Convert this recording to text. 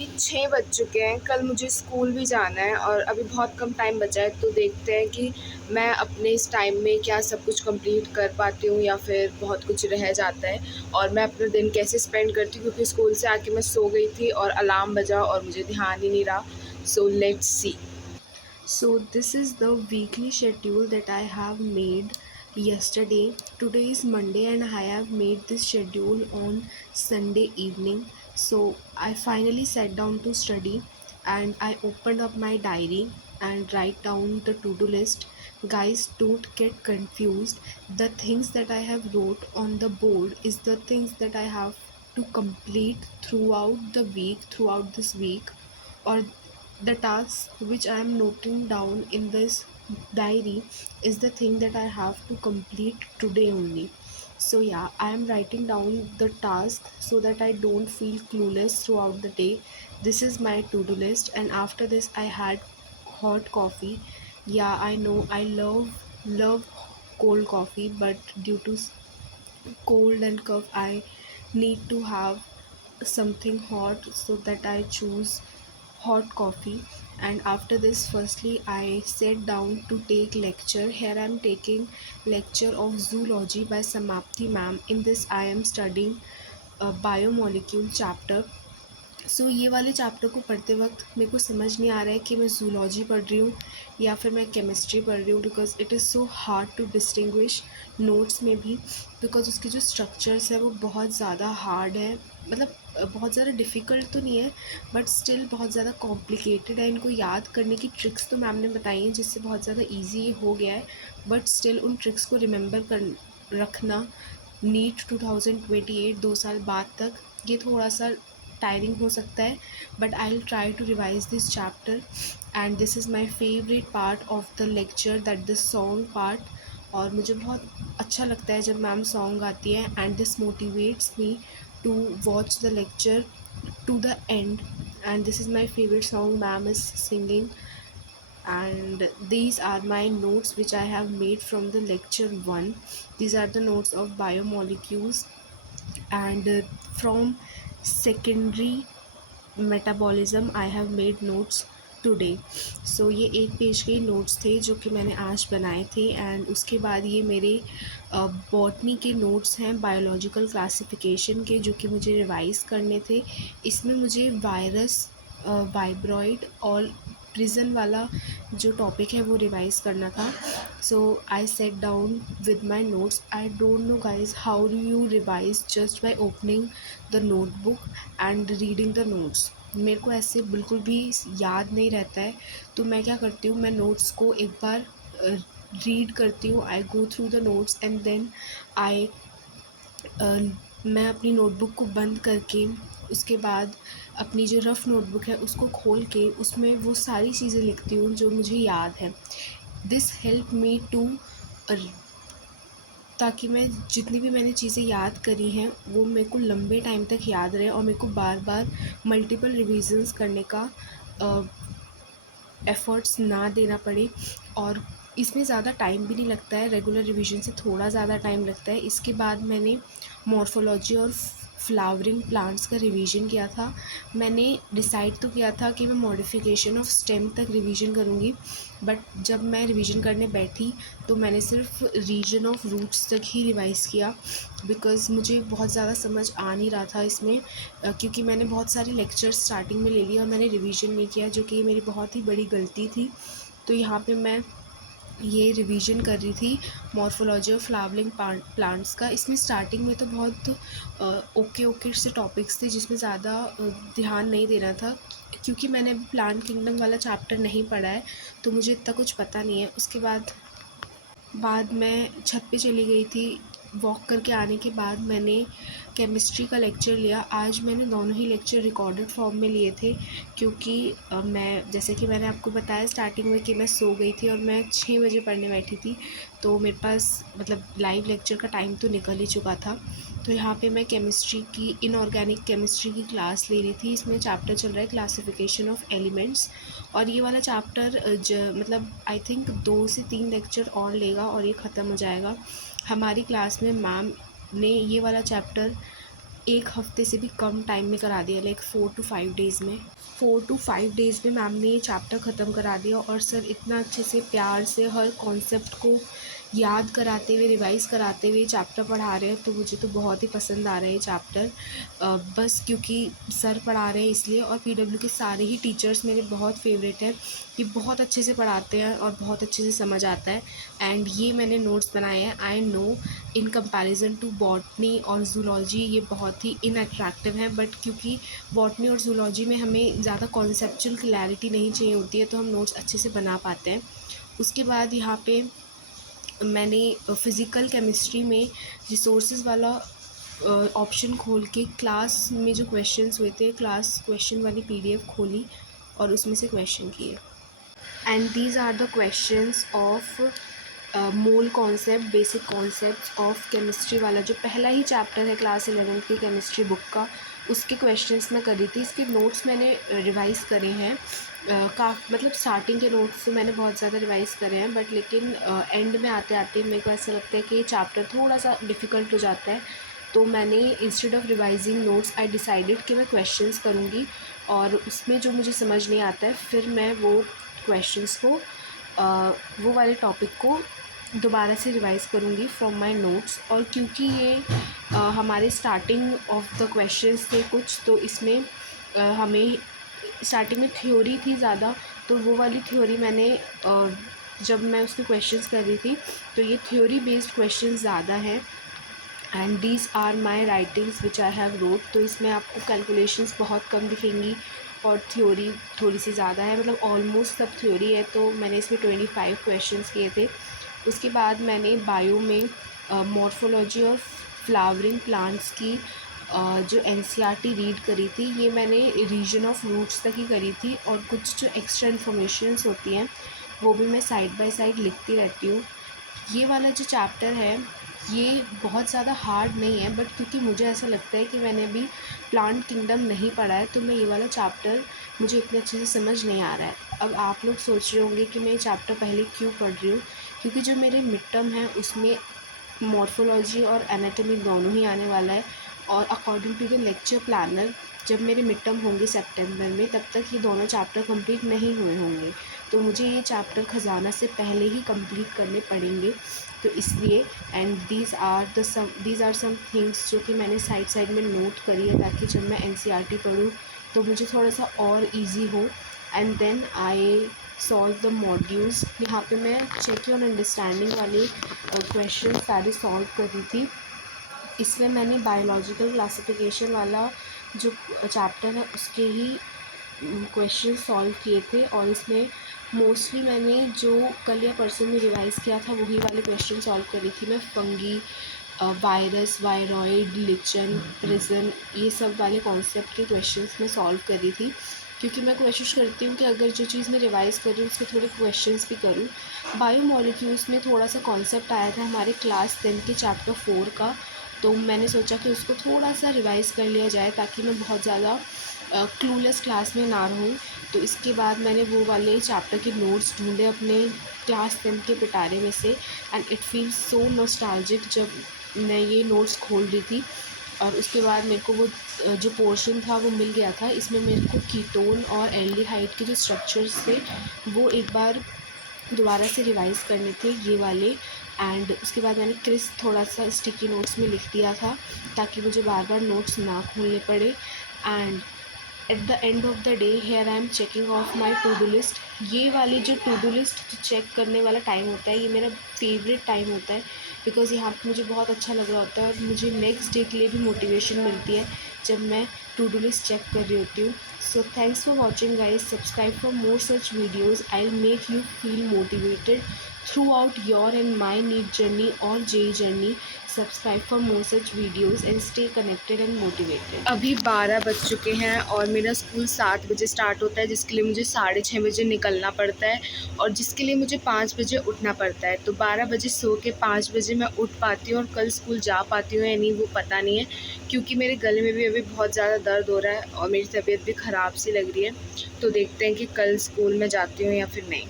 6 बज चुके हैं। कल मुझे स्कूल भी जाना है और अभी बहुत कम टाइम बचा है, तो देखते हैं कि मैं अपने इस टाइम में क्या सब कुछ कंप्लीट कर पाती हूँ या फिर बहुत कुछ रह जाता है और मैं अपना दिन कैसे स्पेंड करती हूँ, क्योंकि स्कूल से आके मैं सो गई थी और अलार्म बजा और मुझे ध्यान ही नहीं रहा। So let's see. So this is the weekly schedule that I have made yesterday. Today is Monday and I have made this schedule on Sunday evening. So I finally sat down to study and I opened up my diary and write down the to-do list. Guys, don't get confused. The things that I have wrote on the board is the things that I have to complete throughout the week, throughout this week, or the task which I am noting down in this diary is the thing that I have to complete today only. So yeah, I am writing down the task so that I don't feel clueless throughout the day. This is my to-do list, and after this I had hot coffee. Yeah, I know I love cold coffee, but due to cold and cough I need to have something hot, so that I choose hot coffee. And after this, firstly I sat down to take lecture. Here I am taking lecture of zoology by Samapti ma'am. In this I am studying a biomolecule chapter. सो ये वाले chapter को पढ़ते वक्त मेरे को समझ नहीं आ रहा है कि मैं जूलॉजी पढ़ रही हूँ या फिर मैं केमिस्ट्री पढ़ रही हूँ, because it is so hard to distinguish notes में भी, बिकॉज उसके जो स्ट्रक्चर्स है वो बहुत ज़्यादा हार्ड है। मतलब बहुत ज़्यादा डिफ़िकल्ट तो नहीं है, बट स्टिल बहुत ज़्यादा कॉम्प्लिकेटेड है। इनको याद करने की ट्रिक्स तो मैम ने बताई हैं जिससे बहुत ज़्यादा ईजी हो गया है, बट स्टिल उन ट्रिक्स को रिमेंबर कर रखना नीट 2028 2 साल बाद तक, ये थोड़ा सा टायरिंग हो सकता है। But I will try to revise this chapter, and this is my favourite part of the lecture, that the song part. और मुझे बहुत अच्छा लगता है जब मैम सॉन्ग गाती है, and this motivates me to watch the lecture to the end. And this is my favorite song ma'am is singing, and these are my notes which I have made from the lecture 1. These are the notes of biomolecules, and from secondary metabolism I have made notes today. So ये एक page के notes थे जो कि मैंने आज बनाए थे, एंड उसके बाद ये मेरे बॉटनी के नोट्स हैं बायोलॉजिकल क्लासिफिकेशन के, जो कि मुझे रिवाइज़ करने थे। इसमें मुझे वायरस, वाइब्रॉइड और प्रिजन वाला जो टॉपिक है वो रिवाइज़ करना था। So I set down with my notes. I don't know guys how do you revise just by opening the notebook and reading the notes. मेरे को ऐसे बिल्कुल भी याद नहीं रहता है, तो मैं क्या करती हूँ, मैं नोट्स को एक बार रीड करती हूँ। I go through the notes and then I मैं अपनी नोटबुक को बंद करके उसके बाद अपनी जो रफ़ नोटबुक है उसको खोल के उसमें वो सारी चीज़ें लिखती हूँ जो मुझे याद है। दिस हेल्प मी टू, ताकि मैं जितनी भी मैंने चीज़ें याद करी हैं वो मेरे को लंबे टाइम तक याद रहे और मेरे को बार बार मल्टीपल रिविजन्स करने का एफ़र्ट्स ना देना पड़े। और इसमें ज़्यादा टाइम भी नहीं लगता है, रेगुलर रिवीजन से थोड़ा ज़्यादा टाइम लगता है। इसके बाद मैंने मॉर्फोलॉजी और फ्लावरिंग प्लांट्स का रिवीजन किया था। मैंने डिसाइड तो किया था कि मैं मॉडिफिकेशन ऑफ स्टेम तक रिवीजन करूँगी, बट जब मैं रिवीजन करने बैठी तो मैंने सिर्फ रीजन ऑफ रूट्स तक ही रिवाइज़ किया, बिकॉज़ मुझे बहुत ज़्यादा समझ आ नहीं रहा था इसमें, क्योंकि मैंने बहुत सारे लेक्चर्स स्टार्टिंग में ले लिए और मैंने रिवीजन नहीं किया, जो कि मेरी बहुत ही बड़ी गलती थी। तो यहाँ पे मैं ये रिवीजन कर रही थी मॉर्फोलॉजी ऑफ फ्लावरिंग प्लांट्स का। इसमें स्टार्टिंग में तो बहुत ओके से टॉपिक्स थे जिसमें ज़्यादा ध्यान नहीं देना था, क्योंकि मैंने अभी प्लांट किंगडम वाला चैप्टर नहीं पढ़ा है, तो मुझे इतना कुछ पता नहीं है। उसके बाद मैं छत पे चली गई थी। वॉक करके आने के बाद मैंने केमिस्ट्री का लेक्चर लिया। आज मैंने दोनों ही लेक्चर रिकॉर्डेड फॉर्म में लिए थे, क्योंकि मैं, जैसे कि मैंने आपको बताया स्टार्टिंग में, कि मैं सो गई थी और मैं 6 बजे पढ़ने बैठी थी, तो मेरे पास मतलब लाइव लेक्चर का टाइम तो निकल ही चुका था। तो यहाँ पे मैं केमिस्ट्री की, इनऑर्गेनिक केमिस्ट्री की क्लास ले रही थी। इसमें चैप्टर चल रहा है क्लासिफिकेशन ऑफ एलिमेंट्स, और ये वाला चैप्टर मतलब आई थिंक 2 से 3 लेक्चर और लेगा और ये ख़त्म हो जाएगा। हमारी क्लास में मैम ने ये वाला चैप्टर 1 हफ़्ते से भी कम टाइम में करा दिया, लाइक 4 टू 5 डेज़ में। 4 टू 5 डेज़ में मैम ने ये चैप्टर ख़त्म करा दिया और सर इतना अच्छे से प्यार से हर कॉन्सेप्ट को याद कराते हुए, रिवाइज़ कराते हुए चैप्टर पढ़ा रहे हैं, तो मुझे तो बहुत ही पसंद आ रहा है ये चैप्टर। बस क्योंकि सर पढ़ा रहे हैं इसलिए, और पीडब्ल्यू के सारे ही टीचर्स मेरे बहुत फ़ेवरेट हैं। ये बहुत अच्छे से पढ़ाते हैं और बहुत अच्छे से समझ आता है। एंड ये मैंने नोट्स बनाए हैं। I know in comparison to botany और ज़ूलॉजी ये बहुत ही इनअट्रैक्टिव है, बट क्योंकि बॉटनी और ज़ूलॉजी में हमें ज़्यादा कॉन्सेप्चुअल क्लैरिटी नहीं चाहिए होती है, तो हम नोट्स अच्छे से बना पाते हैं। उसके बाद यहाँ पे मैंने फ़िज़िकल केमिस्ट्री में रिसोर्सेज वाला ऑप्शन खोल के क्लास में जो क्वेश्चंस हुए थे, क्लास क्वेश्चन वाली पीडीएफ खोली और उसमें से क्वेश्चन किए। And these are the questions of mole concept, basic concepts of chemistry वाला जो पहला ही चैप्टर है क्लास 11th की केमिस्ट्री बुक का, उसके क्वेश्चंस मैं कर रही थी। इसके नोट्स मैंने रिवाइज़ करे हैं, मतलब स्टार्टिंग के नोट्स तो मैंने बहुत ज़्यादा रिवाइज़ करे हैं, बट लेकिन एंड में आते आते मेरे को ऐसा लगता है कि ये चैप्टर थोड़ा सा डिफ़िकल्ट हो जाता है। तो मैंने instead of revising notes I decided कि मैं क्वेश्चंस करूँगी, और उसमें जो मुझे समझ नहीं आता है फिर मैं वो क्वेश्चंस को वो वाले टॉपिक को दोबारा से रिवाइज़ करूँगी फ्रॉम माय नोट्स। और क्योंकि ये हमारे स्टार्टिंग ऑफ द क्वेश्चंस थे कुछ, तो इसमें हमें स्टार्टिंग में थ्योरी थी ज़्यादा, तो वो वाली थ्योरी मैंने जब मैं उसके क्वेश्चंस कर रही थी तो ये थ्योरी बेस्ड क्वेश्चंस ज़्यादा है। And these are my writings which I have wrote, तो इसमें आपको कैलकुलेशंस बहुत कम दिखेंगी और थ्योरी थोड़ी सी ज़्यादा है, मतलब ऑलमोस्ट सब थ्योरी है। तो मैंने इसमें 25 क्वेश्चंस किए थे। उसके बाद मैंने बायो में मॉर्फोलॉजी और फ्लावरिंग प्लांट्स की जो एनसीईआरटी रीड करी थी, ये मैंने रीजन ऑफ रूट्स तक ही करी थी, और कुछ जो एक्स्ट्रा इन्फॉर्मेशंस होती हैं वो भी मैं साइड बाय साइड लिखती रहती हूँ। ये वाला जो चैप्टर है ये बहुत ज़्यादा हार्ड नहीं है, बट क्योंकि मुझे ऐसा लगता है कि मैंने अभी प्लांट किंगडम नहीं पढ़ा है, तो मैं ये वाला चैप्टर मुझे इतने अच्छे से समझ नहीं आ रहा है। अब आप लोग सोच रहे होंगे कि मैं ये चैप्टर पहले क्यों पढ़ रही हूँ, क्योंकि जो मेरे मिड टर्म है उसमें मॉर्फोलॉजी और एनाटॉमी दोनों ही आने वाला है, और according to the lecture planner जब मेरे मिड टर्म होंगे सितंबर में, तब तक ये दोनों चैप्टर कंप्लीट नहीं हुए होंगे, तो मुझे ये चैप्टर ख़जाना से पहले ही कंप्लीट करने पड़ेंगे। तो इसलिए and these are some things जो कि मैंने साइड में नोट करी है, ताकि जब मैं एनसीईआरटी पढूँ तो मुझे थोड़ा सा और इजी हो। And then I solve the modules. यहाँ पे मैं चेक और अंडरस्टैंडिंग वाले क्वेश्चन सारे सॉल्व कर रही थी। इसमें मैंने बायोलॉजिकल क्लासिफिकेशन वाला जो चैप्टर है उसके ही क्वेश्चन सॉल्व किए थे, और इसमें मोस्टली मैंने जो कल या परसों में रिवाइज़ किया था वही वाले क्वेश्चन सॉल्व करी थी। मैं fungi, virus, viroid, lichen, prison, ये सब वाले कॉन्सेप्ट के क्वेश्चंस मैं सॉल्व करी थी, क्योंकि मैं कोशिश करती हूँ कि अगर जो चीज़ मैं रिवाइज़ कर रही हूँ उसके थोड़े क्वेश्चंस भी करूँ। बायोमोलिक्यूल्स में थोड़ा सा कॉन्सेप्ट आया था हमारे क्लास 10 के चैप्टर 4 का, तो मैंने सोचा कि उसको थोड़ा सा रिवाइज़ कर लिया जाए, ताकि मैं बहुत ज़्यादा क्लूलेस क्लास में ना रहूँ। तो इसके बाद मैंने वो वाले चैप्टर के नोट्स ढूंढे अपने क्लास 10 के पिटारे में से, and it feels so nostalgic जब मैं ये नोट्स खोल रही थी। और उसके बाद मेरे को वो जो पोर्शन था वो मिल गया था। इसमें मेरे को कीटोन और एल्डिहाइड के जो स्ट्रक्चर्स थे वो एक बार दोबारा से रिवाइज़ करने थे, ये वाले। एंड उसके बाद मैंने क्रिस थोड़ा सा स्टिकी नोट्स में लिख दिया था, ताकि मुझे बार बार नोट्स ना खोलने पड़े। And at the end of the day here I am checking off my to do list. ये वाली जो टू डू लिस्ट चेक करने वाला टाइम होता है, ये मेरा फेवरेट टाइम होता है, बिकॉज़ यहाँ पर मुझे बहुत अच्छा लग रहा होता है, और मुझे नेक्स्ट डे के लिए भी मोटिवेशन मिलती है जब मैं टू डू लिस्ट चेक कर रही होती हूँ। So thanks for watching guys. Subscribe for more such videos. I'll make you feel motivated throughout your and my NEET journey or JEE journey. Subscribe for more such videos and stay connected and motivated. अभी 12 बज चुके हैं और मेरा school 7 बजे start होता है, जिसके लिए मुझे 6:30 बजे निकलना पड़ता है, और जिसके लिए मुझे 5 बजे उठना पड़ता है। तो 12 बजे सो के 5 बजे मैं उठ पाती हूँ, और कल स्कूल जा पाती हूँ या नहीं वो पता नहीं है, क्योंकि मेरे गले में भी अभी बहुत ज़्यादा दर्द हो रहा है और मेरी तबीयत भी ख़राब सी लग रही है। तो देखते हैं कि कल स्कूल में जाती हूँ या फिर नहीं।